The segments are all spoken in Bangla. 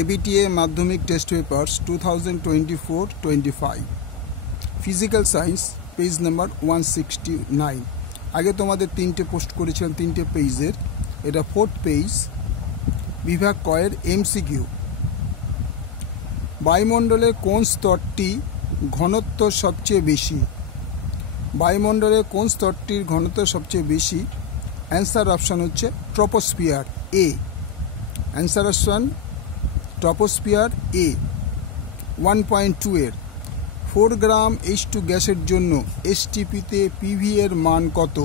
ABTA মাধ্যমিক test papers 2024-25 physical science page number 169। আগে তোমাদের তিনটে পোস্ট করেছিলাম, তিনটে পেজের, এটা ফোর্থ পেজ। বিভাগ কয়ের এমসিকিউ। বায়ুমণ্ডলে কোন স্তরটি ঘনত্ব সবচেয়ে বেশি? বায়ুমণ্ডলে কোন স্তরটির ঘনত্ব সবচেয়ে বেশি? অ্যান্সার অপশান হচ্ছে ট্রপোস্ফিয়ার এ। অ্যান্সার অপশান ট্রপোস্ফিয়ার এ। 1.2 এর 4 গ্রাম H2 গ্যাসের জন্য STP-তে PV এর মান কত?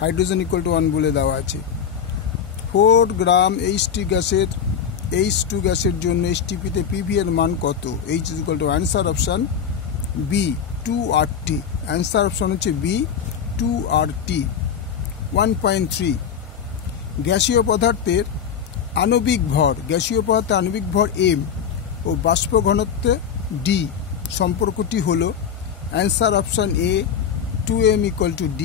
হাইড্রোজেন ইকুয়াল টু 1 বলে দেওয়া আছে। 4 গ্রাম H2 গ্যাসের জন্য STP-তে PV এর মান কত? H is equal to answer option B 2RT। Answer option হচ্ছে বি 2RT। 1.3 গ্যাসীয় পদার্থের আণবিক ভর M ও বাষ্প ঘনত্বে D সম্পর্কটি হলো answer option A 2M equal to D,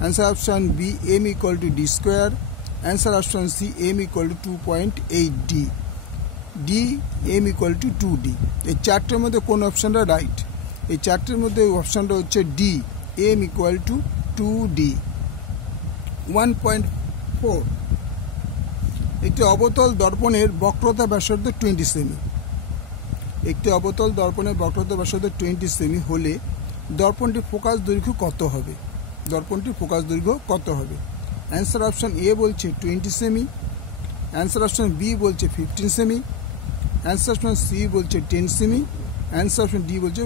answer option B M equal to D square, answer option C M equal to 2.8D, D M equal to 2D। এই চারটের মধ্যে কোন অপশানটা রাইট? এই চারটের মধ্যে অপশানটা হচ্ছে D, M equal to 2D। 1.4 একটি অবতল দর্পণের বক্রতা ব্যাসার্ধ 20 সেমি। একটি অবতল দর্পণের বক্রতা ব্যাসার্ধ 20 সেমি হলে দর্পণটির ফোকাস দৈর্ঘ্য কত হবে? অ্যান্সার অপশান এ বলছে 20 সেমি, অ্যান্সার অপশান বি বলছে 15 সেমি, অ্যান্সার অপশান সি বলছে 10 সেমি, অ্যান্সার অপশান ডি বলছে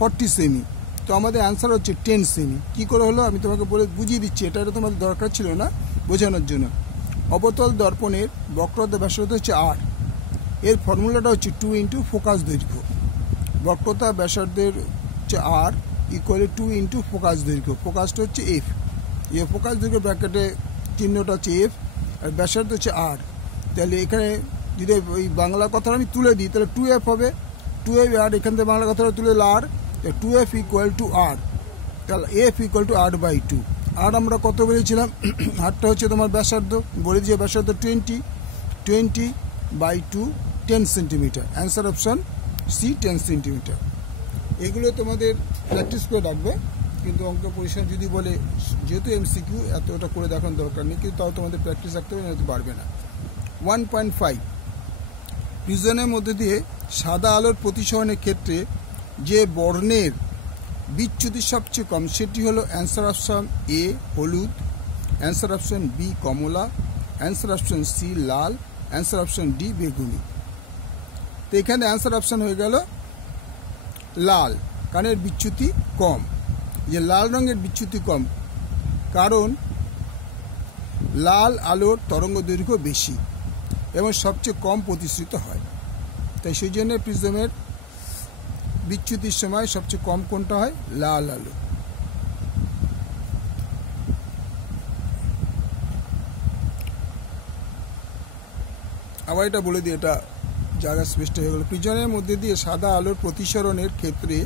40 সেমি। তো আমাদের অ্যান্সার হচ্ছে 10 সেমি। কী করে হলো আমি তোমাকে বুঝিয়ে দিচ্ছি, এটা তোমাদের দরকার ছিল না বোঝানোর জন্য। অবতল দর্পণের বক্রতা ব্যাসার্ধ হচ্ছে R, এর ফর্মুলাটা হচ্ছে 2 ইন্টু ফোকাস দৈর্ঘ্য। বক্রতা ব্যাসার্ধের হচ্ছে R ইকুয়াল 2 ইন্টু ফোকাস দৈর্ঘ্য। ফোকাসটা হচ্ছে F, এ ফোকাস দৈর্ঘ্য ব্র্যাকেটে চিহ্নটা হচ্ছে F আর ব্যাসার্ধ হচ্ছে R। তাহলে এখানে যদি ওই বাংলা কথাটা আমি তুলে দিই তাহলে 2F হবে, 2F আর এখান থেকে বাংলা কথাটা তুলে R, 2F equal to R, তাহলে F ইকুয়াল টু R/2। আর আমরা কত বলেছিলাম? আরটা হচ্ছে তোমার ব্যাসার্ধ, বলে দিয়ে ব্যাসার্ধ 20/2 10 centimetre. Answer option C 10 centimetre. এগুলো তোমাদের প্র্যাকটিস করে রাখবে, কিন্তু অঙ্ক পরিষ্কার যদি বলে, যেহেতু MCQ এতটা করে দেখানোর দরকার নেই, কিন্তু তাও তোমাদের প্র্যাকটিস রাখতে হবে, নয়তো পারবে না। 1.5 প্রিজনের মধ্যে দিয়ে সাদা আলোর প্রতিসরণের ক্ষেত্রে যে বর্ণের বিচ্যুতি সবচেয়ে কম সেটি হলো অ্যান্সার অপশান এ হলুদ, অ্যান্সার অপশান বি কমলা, অ্যান্সার অপশান সি লাল, অ্যান্সার অপশান ডি বেগুনি। তো এখানে অ্যান্সার অপশান হয়ে গেল লাল, কারণ এর বিচ্যুতি কম। যে লাল রঙের বিচ্যুতি কম কারণ লাল আলোর তরঙ্গ দৈর্ঘ্য বেশি এবং সবচেয়ে কম প্রতিসৃত হয়, তাই সেই জন্য প্রিজমের বিচ্যুতির সময় সবচেয়ে কম কোনটা হয়? লাল আলো। আবার এটা বলে দিই, এটা জায়গা স্পেসটা হয়ে গেল। প্রিজনের মধ্যে দিয়ে সাদা আলোর প্রতিসরণের ক্ষেত্রে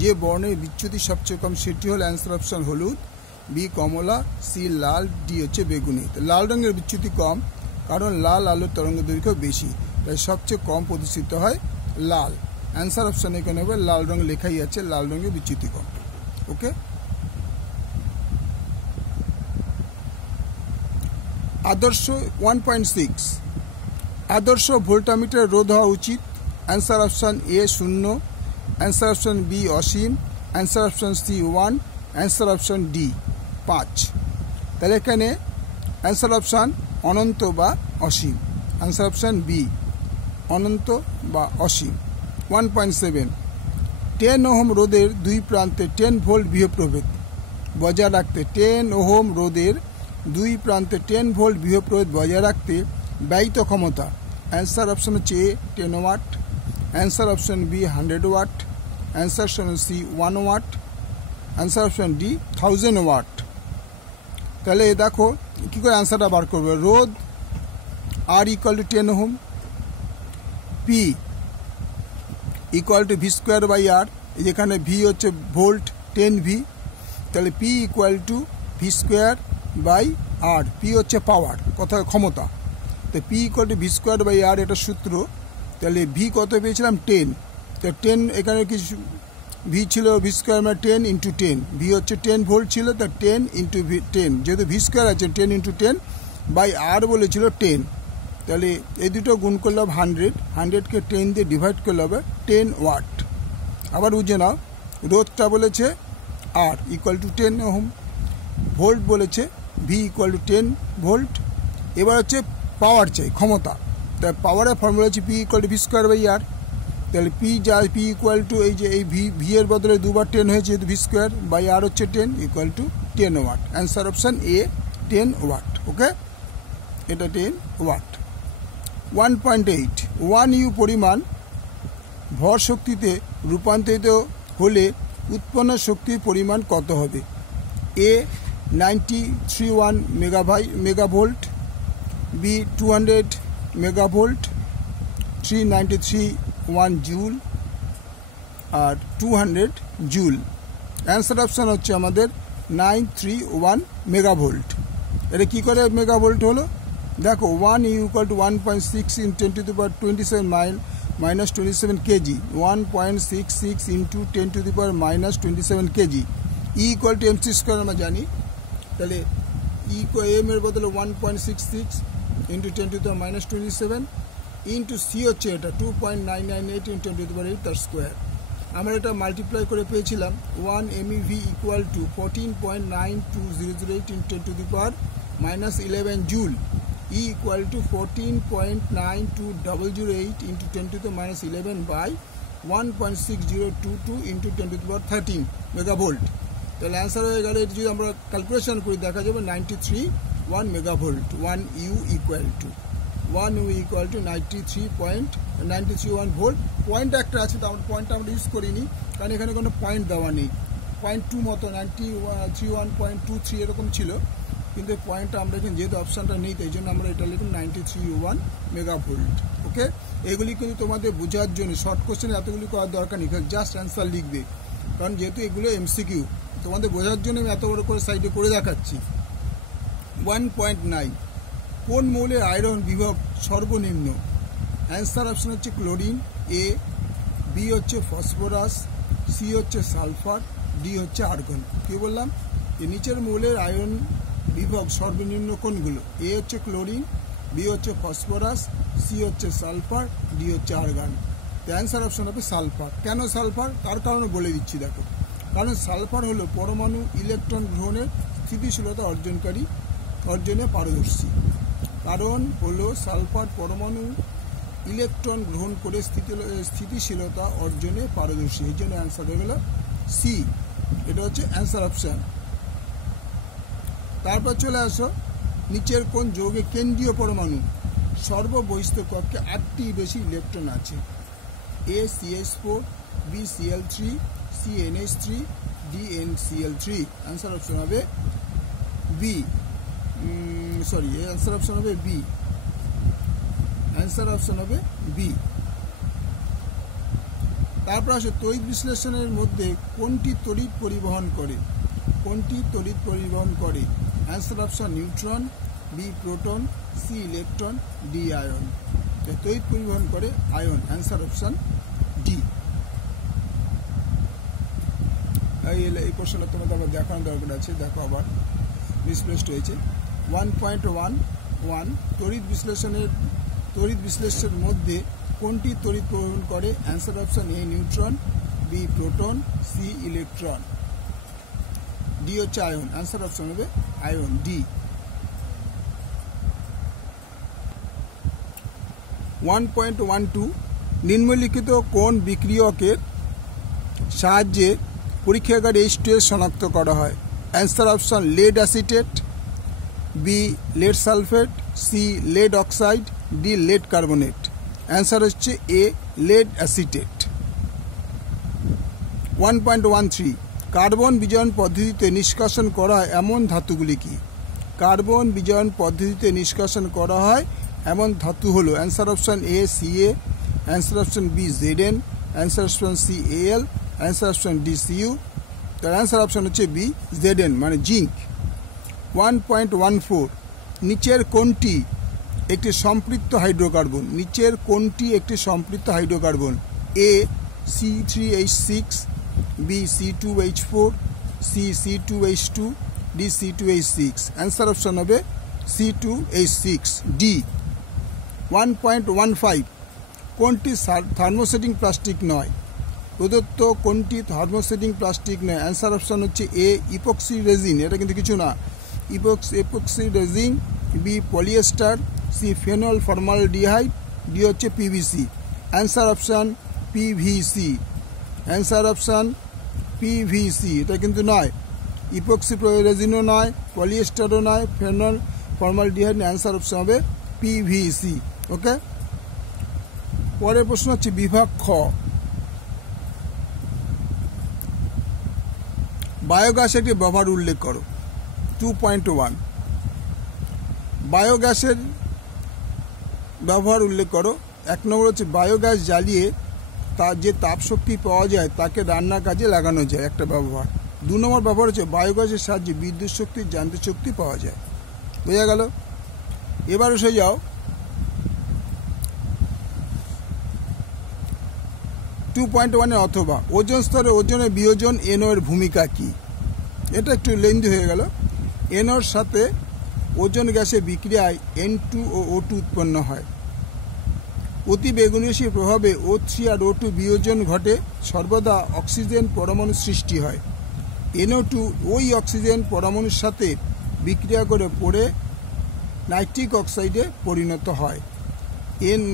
যে বর্ণের বিচ্যুতি সবচেয়ে কম সেটি হলো অ্যান্সার অপশান হলুদ, বি কমলা, সি লাল, ডি হচ্ছে বেগুনি। লাল রঙের বিচ্যুতি কম কারণ লাল আলোর তরঙ্গ দৈর্ঘ্য বেশি, তাই সবচেয়ে কম প্রতিসৃত হয় লাল। অ্যান্সার অপশান এখানে হবে লাল রঙ, লেখাই আছে লাল রঙের বিচ্যুতি কম। ওকে, আদর্শ 1.6 আদর্শ ভোল্টামিটার রোধ হওয়া উচিত। Answer option A 0, answer option B অসীম, answer option C 1, answer option D 5। তাহলে এখানে অ্যান্সার অপশান অনন্ত বা অসীম, অ্যান্সার অপশান বি অনন্ত বা অসীম। 1.7 10 ওহম রোধের দুই প্রান্তে 10 ভোল্ট বিভবপ্রভেদ বজায় রাখতে 10 ওহম রোধের দুই প্রান্তে 10 ভোল্ট বিভবপ্রভেদ বজায় রাখতে ব্যয়িত ক্ষমতা। অ্যান্সার অপশান হচ্ছে A 10 watt, answer option B 100 watt, answer option C 1 watt, answer option D 1000 watt. তাহলে দেখো কী করে অ্যান্সারটা বার করবে। রোধ R equal to 10 ohm, P equal to V square by R, যেখানে ভি হচ্ছে ভোল্ট 10V, তাহলে P equal to V square by R. P হচ্ছে পাওয়ার, কথা ক্ষমতা, তো P equal to V square by R এটা সূত্র। তাহলে ভি কত পেয়েছিলাম 10, তো 10 এখানে কিছু ভি ছিল ভি স্কোয়ার মানে 10 ইন্টু 10, ভি হচ্ছে 10 ভোল্ট ছিল, তা 10 ইন্টু 10, যেহেতু ভি স্কোয়ার আছে 10 ইন্টু 10 বাই আর বলেছিল 10। তাহলে এই দুটো গুণ করলে হবে 100, 100কে 10 দিয়ে ডিভাইড করলে হবে 10 ওয়াট। আবার বুঝে নাও, রোধটা বলেছে R equal to 10 ohm, volt বলেছে ভি ইকুয়াল টু 10 ভোল্ট। এবার হচ্ছে পাওয়ার চাই, ক্ষমতা। তাই পাওয়ারের ফর্মুলা হচ্ছে P equal to V square by R. তাহলে পি যা পি ইকুয়াল টু এই যে এই ভি এর বদলে দুবার 10 হয়েছে, যেহেতু ভি স্কোয়ার বাই আর হচ্ছে 10 equal to 10 watt. Answer option A 10 watt. Okay, এটা 10 ওয়াট। 1.8 1 ইউ পরিমাণ ভর শক্তিতে রূপান্তরিত হলে উৎপন্ন শক্তির পরিমাণ কত হবে? এ 931 মেগাভোল্ট, বি 200 মেগাভোল্ট, 393 জুল আর 200 জুল। অ্যান্সার অপশান হচ্ছে আমাদের 931 মেগাভোল্ট। এটা কী করে মেগাভোল্ট হলো? দেখো 1 equal to 1.6 in 10 to the power 27 minus 27 kg, 1.66 into 10 to the power minus 27 kg. E equal to MC square আমরা জানি। তাহলে এম এর বদলে 1.66 into 10 to the power minus 27 into C হচ্ছে এটা 2.998 ইন্টু 10 টু দি পাওয়ার 8 তার স্কোয়ার। আমরা এটা মাল্টিপ্লাই করে পেয়েছিলাম 1 MEV equal to 14.92008 into 10 to the power minus 11 joule. E equal to 14.92008 into 10 to the minus 11 by 1.6022 into 10 to the power 13 megavolt। তাহলে অ্যান্সার হয়ে গেল, এটা যদি আমরা ক্যালকুলেশন করি দেখা যাবে 93 মেগাভোল্ট। 1 U equal to 93.93 volt. Point একটা আছে, তো আমরা পয়েন্টটা আমরা ইউজ করিনি কারণ এখানে কোনো পয়েন্ট দেওয়া নেই। 0.2 মতো 93.23 এরকম ছিল, কিন্তু পয়েন্টটা আমরা এখানে যেহেতু অপশানটা নেই তাই জন্য আমরা এটা লিখুন 93 মেগাভোল্ট। ওকে, এগুলি কিন্তু তোমাদের বোঝার জন্য শর্ট কোশ্চেন এতগুলি করার দরকার নেই, জাস্ট অ্যান্সার লিখবে, কারণ যেহেতু এগুলো এমসিকিউ তোমাদের বোঝার জন্য আমি এত বড় করে সাইডে করে দেখাচ্ছি। 1.9 কোন মৌলের আয়রন বিভব সর্বনিম্ন? অ্যান্সার অপশান হচ্ছে ক্লোরিন এ, বি হচ্ছে ফসফরাস, সি হচ্ছে সালফার, ডি হচ্ছে আর্গন। কী বললাম? এই নিচের মৌলের আয়রন বিভব সর্বনিম্ন কোনগুলো? এ হচ্ছে ক্লোরিন, বি হচ্ছে ফসফরাস, সি হচ্ছে সালফার, ডি হচ্ছে আর্গন। অ্যান্সার অপশন হবে সালফার। কেন সালফার? তার কারণে বলে দিচ্ছি। দেখো, কারণ সালফার হলো পরমাণু ইলেকট্রন গ্রহণের স্থিতিশীলতা অর্জনে পারদর্শী। কারণ হলো সালফার পরমাণু ইলেকট্রন গ্রহণ করে স্থিতিশীলতা অর্জনে পারদর্শী, এই জন্য অ্যান্সার হয়ে গেল সি। এটা হচ্ছে অ্যান্সার অপশান। তারপর চলে আসো, নিচের কোন যৌগে কেন্দ্রীয় পরমাণু সর্ববহিস্থ কক্ষে 8টি বেশি ইলেকট্রন আছে? A CH4, B Cl3, C NH3, D NCl3। Answer option হবে বি, অ্যান্সার অপশন হবে বি। অ্যান্সার অপশন হবে বি। তারপর আসে তড়িৎ বিশ্লেষণের মধ্যে কোনটি তড়িৎ পরিবহন করে? কোনটি তড়িৎ পরিবহন করে? Answer option neutron, B proton, C electron, D ion. তড়িৎ পরিবহন করে আয়ন। Answer option D. এই কোশ্চেনটা তোমাদের আবার দেখানোর দরকার আছে। দেখো আবার মিসপ্লেসড হয়েছে। 1.11 তড়িৎ বিশ্লেষণের মধ্যে কোনটি তড়িৎ পরিবহন করে? Answer option A neutron, B proton, C electron, D হচ্ছে আয়ন। অ্যান্সার অপশন হবে আয়ন, ডি। 1.12 নিম্নলিখিত কোন বিক্রিয়কের সাহায্যে পরীক্ষাগারে H2S শনাক্ত করা হয়? Answer option lead acetate, B lead sulphate, C lead oxide, D lead carbonate. Answer হচ্ছে এ লেড অ্যাসিটেট। 1.13 কার্বন বিজারণ পদ্ধতিতে নিষ্কাশন করা হয় এমন ধাতুগুলি কি? কার্বন বিজারণ পদ্ধতিতে নিষ্কাশন করা হয় এমন ধাতু হলো answer option A Ca, answer option B Zn, answer option C Al, answer option D Cu। তার অ্যান্সার অপশন হচ্ছে বি Zn মানে জিঙ্ক। 1.14 নিচের কোনটি একটি সম্পৃক্ত হাইড্রোকার্বন? নিচের কোনটি একটি সম্পৃক্ত hydrocarbon? A C3H6, B C2H4, C C2H2, D C2H6। Answer option হবে C2H6 ডি। 1.15 কোনটি থার্মোসেটিং প্লাস্টিক নয়? প্রদত্ত কোনটি থার্মোসেটিং প্লাস্টিক নয়? অ্যান্সার অপশন হচ্ছে এ ইপক্সি রেজিন, এটা কিন্তু কিছু না, epoxy resin, B polyester, C phenol formaldehyde, D হচ্ছে PVC. Answer option PVC. Answer option PVC, এটা কিন্তু নয়, ইপক্সি রেজিনও নয়, পলিয়েস্টারও নয়, ফেনল ফর্মালডিহাইড। অ্যান্সার অপশন হবে পিভিসি। ওকে, পরের প্রশ্ন হচ্ছে বিভাগ খ, বায়োগ্যাস একটি ব্যবহার উল্লেখ করো। 2.1 বায়োগ্যাসের ব্যবহার উল্লেখ করো। 1 নম্বর হচ্ছে বায়োগ্যাস জ্বালিয়ে তার যে তাপশক্তি পাওয়া যায় তাকে রান্নার কাজে লাগানো যায়, একটা ব্যবহার। 2 নম্বর ব্যবহার হচ্ছে বায়োগ্যাসের সাহায্যে বিদ্যুৎ শক্তি, যান্ত্রিক শক্তি পাওয়া যায়। বোঝা গেল? এবার এসে যাও 2.1 অথবা ওজোন স্তরে ওজনের বিয়োজন NO এর ভূমিকা কি? এটা একটু লেন্দি হয়ে গেল। NOর সাথে ওজোন গ্যাসের বিক্রিয়ায় N2 ও O2 উৎপন্ন হয়। অতি বেগুনি রশ্মির প্রভাবে O3 আর O2 বিয়োজন ঘটে, সর্বদা অক্সিজেন পরমাণু সৃষ্টি হয়। NO2 ওই অক্সিজেন পরমাণুর সাথে বিক্রিয়া করে পড়ে নাইট্রিক অক্সাইডে পরিণত হয়।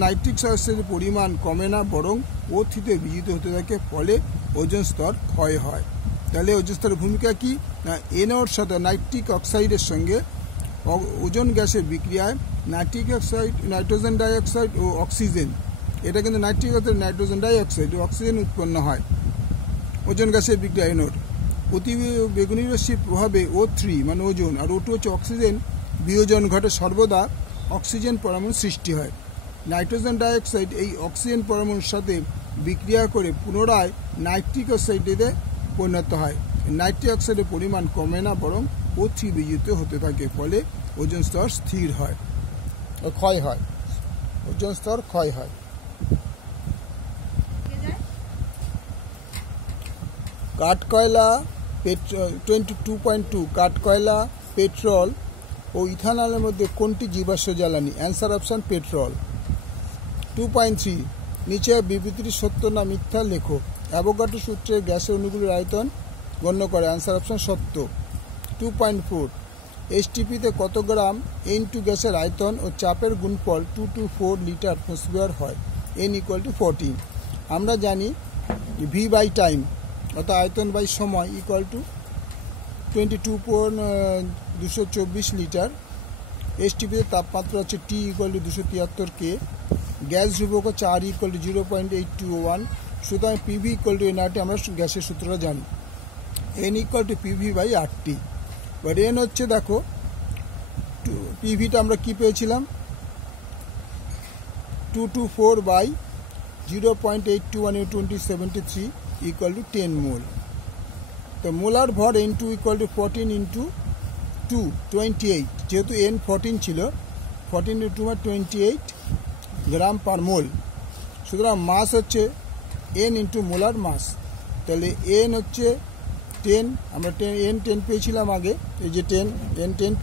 নাইট্রিক অক্সাইডের পরিমাণ কমে না, বরং O3-তে বিজিত হতে থাকে, ফলে ওজোন স্তর ক্ষয় হয়। তাহলে ওজোন স্তরের ভূমিকা কি না, NOর সাথে নাইট্রিক অক্সাইডের সঙ্গে ওজোন গ্যাসের বিক্রিয়ায় নাইট্রিক অক্সাইড, নাইট্রোজেন ডাইঅক্সাইড ও অক্সিজেন, এটা কিন্তু নাইট্রিক অক্সাইড, নাইট্রোজেন ডাইঅক্সাইড ও অক্সিজেন উৎপন্ন হয় ওজোন গ্যাসের বিক্রিয়ায় NOর। অতি বেগুনি রশ্মির প্রভাবে O3 মানে ওজোন আর O2 হচ্ছে অক্সিজেন বিয়োজন ঘটে, সর্বদা অক্সিজেন পরমাণু সৃষ্টি হয়। নাইট্রোজেন ডাইঅক্সাইড এই অক্সিজেন পরমাণুর সাথে বিক্রিয়া করে পুনরায় নাইট্রিক অক্সাইডে পরিণত হয়। নাইট্রিক অক্সাইডের পরিমাণ কমে না, বরং O3 বিজিত হতে থাকে, ফলে ওজোন স্তর স্থির হয়, ক্ষয় হয়, ওজোন স্তর ক্ষয় হয়। কাঠকয়লা, 22.2 কাঠকয়লা, পেট্রোল ও ইথানলের মধ্যে কোনটি জীবাশ্ম জ্বালানি? Answer option petrol. 2.3 নিচে বিবৃতিটি সত্য না মিথ্যা লেখো। অ্যাভোগাড্রো সূত্রের গ্যাসের অণুগুলির আয়তন গণ্য করে, অ্যান্সার অপশন সত্য। 2.4 HTP-তে কত গ্রাম N2 গ্যাসের আয়তন ও চাপের গুণফল 2 to 4 লিটার অ্যাটমসফিয়ার হয়? N = 14। আমরা জানি V বাই টাইম অর্থাৎ আয়তন বাই সময় = 22.224 লিটার। HTP-তে তাপমাত্রা হচ্ছে T = 273 K। গ্যাস ধ্রুবক 4 = 0.821। সুতরাং PV = nRT, আমরা গ্যাসের সূত্রটা জানি। N = PV/RT। এবার N হচ্ছে, দেখো PVটা আমরা কি পেয়েছিলাম, 224/0.821 × 1073 = 10 মোল। তো মোলার ভর N2 = 14 × 2 28, যেহেতু N 14 ছিল, 14 × 2 = 28 গ্রাম পার মোল। সুতরাং মাস হচ্ছে N × মোলার মাস। তাহলে N হচ্ছে 10, আমরা N 10 পেয়েছিলাম আগে, এই যে 10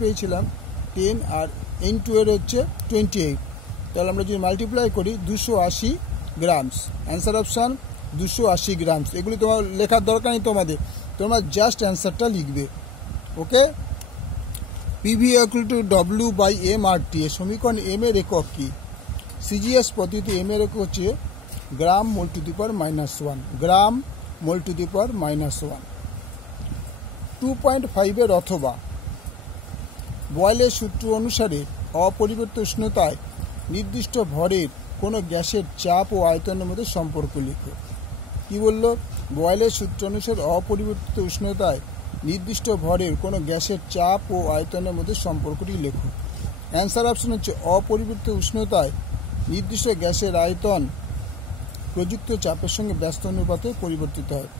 পেয়েছিলাম 10, আর N2 এর হচ্ছে 28। তাহলে আমরা যদি মাল্টিপ্লাই করি 280 গ্রামস। Answer option 280 grams. এগুলি তোমার লেখার দরকার নেই তোমাদের, তোমরা জাস্ট অ্যান্সারটা লিখবে। ওকে, PV = W/mRT। সমীকরণ M এর একক কি? CGS পদ্ধতি M এর একক হচ্ছে গ্রাম মোল two the power -1, gram mole two the পাওয়ার -1। 2.5 এর অথবা বয়েলের সূত্র অনুসারে অপরিবর্তিত উষ্ণতায় নির্দিষ্ট ভরের কোনো গ্যাসের চাপ ও আয়তনের মধ্যে সম্পর্ক লিখো। কি বললো? বয়েলের সূত্র অনুসারে অপরিবর্তিত উষ্ণতায় নির্দিষ্ট ভরের কোনো গ্যাসের চাপ ও আয়তনের মধ্যে সম্পর্কটি লেখো। অ্যান্সার অপশন হচ্ছে অপরিবর্তিত উষ্ণতায় নির্দিষ্ট গ্যাসের আয়তন প্রযুক্ত চাপের সঙ্গে ব্যস্ত অনুপাতে পরিবর্তিত হয়।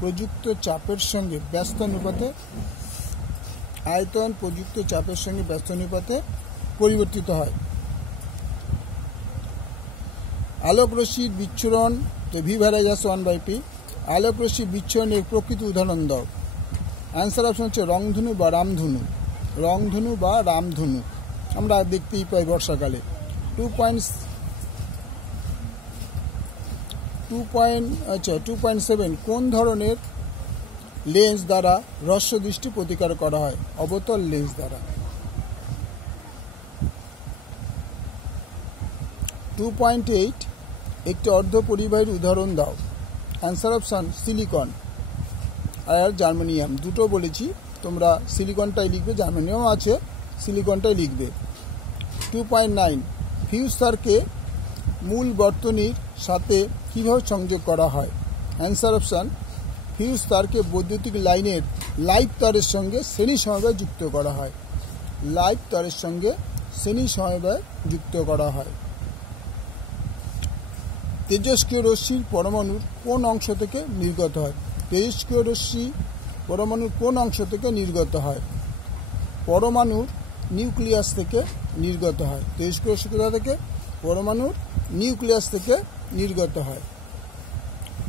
প্রযুক্ত চাপের সঙ্গে ব্যস্ত অনুপাতে, আয়তন প্রযুক্ত চাপের সঙ্গে ব্যস্ত অনুপাতে পরিবর্তিত হয়। আলোক রশ্মির বিচ্ছুরণ, তো ভি ভ্যারাইজ আছে 1/p। আলোক রশ্মির বিচ্ছুরণের প্রকৃত উদাহরণ দাও। অ্যান্সার অপশন হচ্ছে রংধনু বা রামধনু। রংধনু বা রামধনু আমরা দেখতেই পাই বর্ষাকালে। 2.7 কোন ধরনের লেন্স দ্বারা হ্রস্ব দৃষ্টি প্রতিকার করা হয়? অবতল লেন্স দ্বারা। 2.8 একটি অর্ধপরিবাহীর উদাহরণ দাও। অ্যান্সার অপশন সিলিকন আর জার্মানিয়াম। দুটো বলেছি, তোমরা সিলিকনটাই লিখবে, জার্মানিয়াম আছে, সিলিকনটাই লিখবে। 2.9 ফিউজ তারকে মূল বর্তনীর সাথে কীভাবে সংযোগ করা হয়? অ্যান্সার অপশান ফিউজ তারকে বৈদ্যুতিক লাইনের লাইভ তারের সঙ্গে শ্রেণী সমবায় যুক্ত করা হয়। লাইভ তারের সঙ্গে শ্রেণী সমবায় যুক্ত করা হয়। তেজস্ক্রিয় রশ্মির পরমাণুর কোন অংশ থেকে নির্গত হয়? তেজস্ক্রিয় রশ্মি পরমাণুর কোন অংশ থেকে নির্গত হয়? পরমাণুর নিউক্লিয়াস থেকে নির্গত হয়। তেজস্ক্রিয় রশ্মি কোথা থেকে? পরমাণুর নিউক্লিয়াস থেকে নির্গত হয়।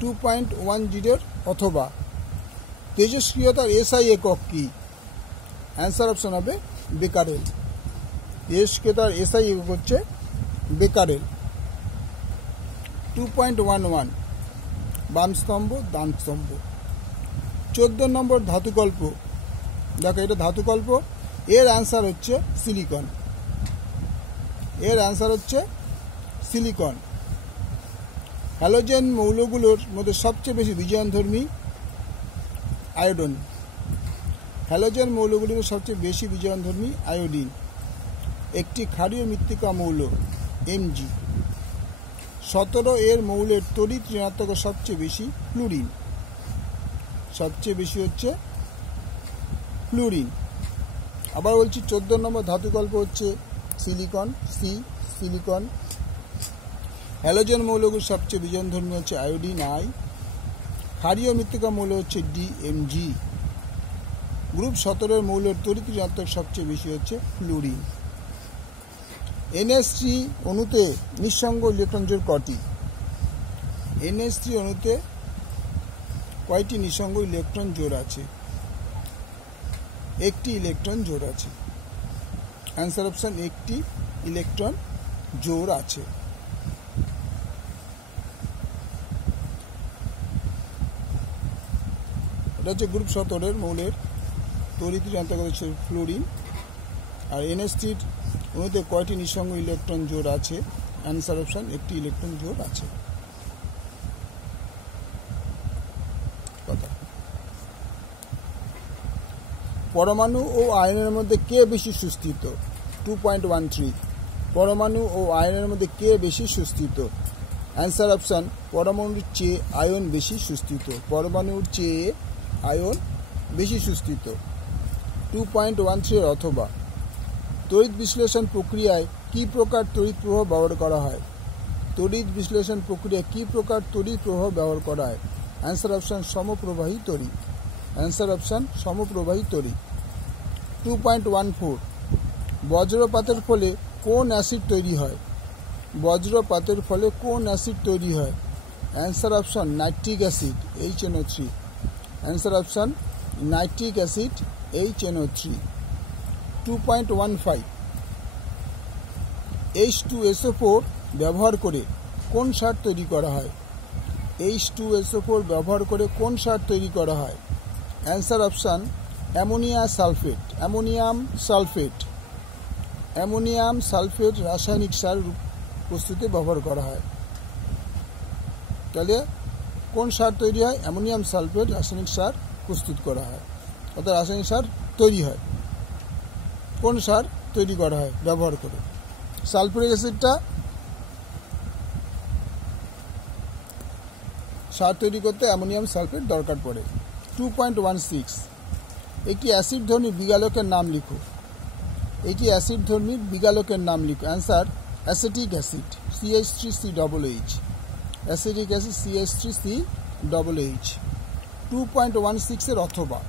2.10 অথবা তেজস্ক্রিয়তার এসআই একক কি? অ্যান্সার অপশন হবে বেকারেল। তেজস্ক্রিয়তার এসআই একক হচ্ছে বেকারেল। 2.11 বাম স্তম্ভ ডান স্তম্ভ। 14 নম্বর ধাতুকল্প, দেখো এটা ধাতুকল্প, এর অ্যান্সার হচ্ছে সিলিকন। এর অ্যান্সার হচ্ছে সিলিকন। হ্যালোজেন মৌলগুলোর মধ্যে সবচেয়ে বেশি বিজারণধর্মী আয়োডিন। হ্যালোজেন মৌলগুলির সবচেয়ে বেশি বিজারণধর্মী আয়োডিন। একটি ক্ষারীয় মৃত্তিকা মৌল Mg। 17 এর মৌলের তড়িৎ ঋণাত্মক সবচেয়ে বেশি ফ্লুরিন। সবচেয়ে বেশি হচ্ছে ফ্লুরিন। আবার বলছি 14 নম্বর ধাতুকল্প হচ্ছে সিলিকন, সিলিকন। হ্যালোজেন মৌলগুলো সবচেয়ে বিজারণধর্মী হচ্ছে আয়োডিন I। ক্ষারীয় মৃত্তিকা মৌল হচ্ছে DMg। গ্রুপ 17 এর মৌলের তড়িৎ ঋণাত্মক সবচেয়ে বেশি হচ্ছে ফ্লুরিন। NH3 অণুতে নিঃসঙ্গ ইলেকট্রন জোড় কটি? NH3 অণুতে কয়টি নিঃসঙ্গ ইলেকট্রন জোড় আছে? একটি ইলেকট্রন জোড় আছে। অ্যান্সার অপশন একটি ইলেকট্রন জোড় আছে। এটা হচ্ছে গ্রুপ 17 এর মৌলের তড়িৎ ঋণাত্মক হচ্ছে ফ্লুরিন। আর NH3 অণুতে কয়টি নিঃসঙ্গ ইলেকট্রন জোড় আছে? অ্যান্সার অপশন একটি ইলেকট্রন জোড় আছে। পরমাণু ও আয়নের মধ্যে কে বেশি সুস্থিত? 2.13 পরমাণু ও আয়নের মধ্যে কে বেশি সুস্থিত? অ্যান্সার অপশন পরমাণুর চেয়ে আয়ন বেশি সুস্থিত। পরমাণুর চেয়ে আয়ন বেশি সুস্থিত। 2.13 অথবা তড়িৎ বিশ্লেষণ প্রক্রিয়ায় কি প্রকার তড়িৎ প্রবাহ ব্যবহার করা হয়? তড়িৎ বিশ্লেষণ প্রক্রিয়ায় কি প্রকার তড়িৎ প্রবাহ ব্যবহার করা হয়? অ্যান্সার অপশন সমপ্রবাহী তড়িৎ। অ্যান্সার অপশন সমপ্রবাহী তড়িৎ। 2.14 বজ্রপাতের ফলে কোন অ্যাসিড তৈরি হয়? বজ্রপাতের ফলে কোন অ্যাসিড তৈরি হয়? Answer option nitric acid HNO3। Answer option nitric acid HNO3। 2.15 H2SO4 ব্যবহার করে কোন সার তৈরি করা হয়? H2SO4 ব্যবহার করে কোন সার তৈরি করা হয়? Answer option ammonium sulphate. Ammonium sulphate রাসায়নিক সার প্রস্তুতে ব্যবহার করা হয়। তাহলে কোন সার তৈরি হয়? অ্যামোনিয়াম সালফেট রাসায়নিক সার প্রস্তুত করা হয়, অর্থাৎ রাসায়নিক সার তৈরি হয়। কোন সার তৈরি করা হয় ব্যবহার করে? সালফিউরিক অ্যাসিডটা সার তৈরি করতে অ্যামোনিয়াম সালফেট দরকার পড়ে। 2.16 একটি অ্যাসিডধর্মী বিগালকের নাম লিখো। এটি অ্যাসিডধর্মী বিগালকের নাম লিখো। Answer acetic acid CH3COOH। Acetic acid CH3COOH। 2.16 এর অথবা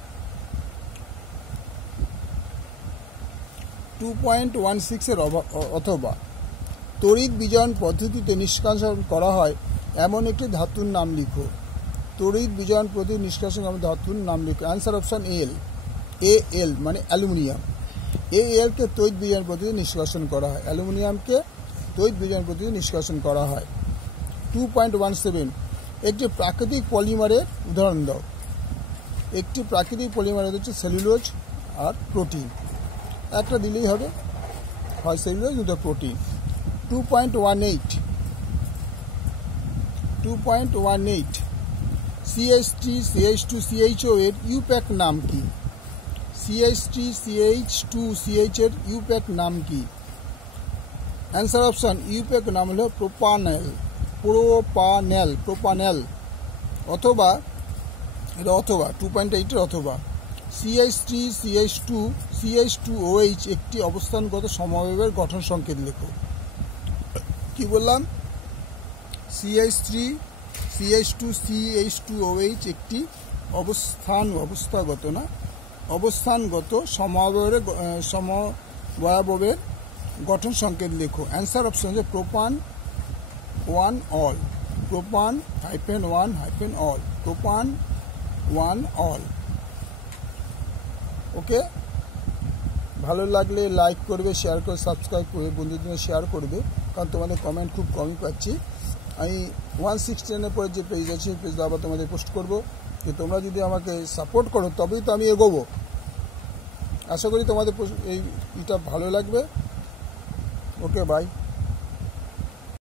2.16 এর অথবা তড়িৎ বিজারণ পদ্ধতিতে নিষ্কাশন করা হয় এমন একটি ধাতুর নাম লিখো। তড়িৎ বিজারণ পদ্ধতি নিষ্কাশন ধাতুর নাম লিখো। অ্যান্সার অপশান এল মানে অ্যালুমিনিয়াম। এলকে তড়িৎ বিজারণ পদ্ধতি নিষ্কাশন করা হয়। অ্যালুমিনিয়ামকে তড়িৎ বিজারণ পদ্ধতি নিষ্কাশন করা হয়। 2.17 একটি প্রাকৃতিক পলিমারের উদাহরণ দাও। একটি প্রাকৃতিক পলিমারের হচ্ছে সেলুলোজ আর প্রোটিন। একটা দিলেই হবে, হয় সেলুলোজ নয়তো প্রোটিন। 2.18 CH3CH2CHO এর ইউপ্যাক নাম কি? CH3CH2CH এর ইউপ্যাক নাম কি? অ্যান্সার অপশান ইউপ্যাক নাম হলো প্রোপানেল অথবা 2.8 এর অথবা CH3CH2CH2OH একটি অবস্থানগত সমবায়ের গঠন সংকেত লেখো। কি বললাম? CH3CH2CH2OH একটি অবস্থানগত সমবায়ের গঠন সংকেত লেখো। অ্যান্সার অপশন হচ্ছে প্রোপান 1 অল। ওকে, ভালো লাগলে লাইক করবে, শেয়ার করে, সাবস্ক্রাইব করবে, বন্ধুদের শেয়ার করবে, কারণ তোমাদের কমেন্ট খুব কমই পাচ্ছি। আমি 116 পরে যে পেজ আছে সেই পেজটা আবার তোমাদের পোস্ট করবো। যে তোমরা যদি আমাকে সাপোর্ট করো তবেই তো আমি এগোবো। আশা করি তোমাদের এটা ভালো লাগবে। ওকে, বাই।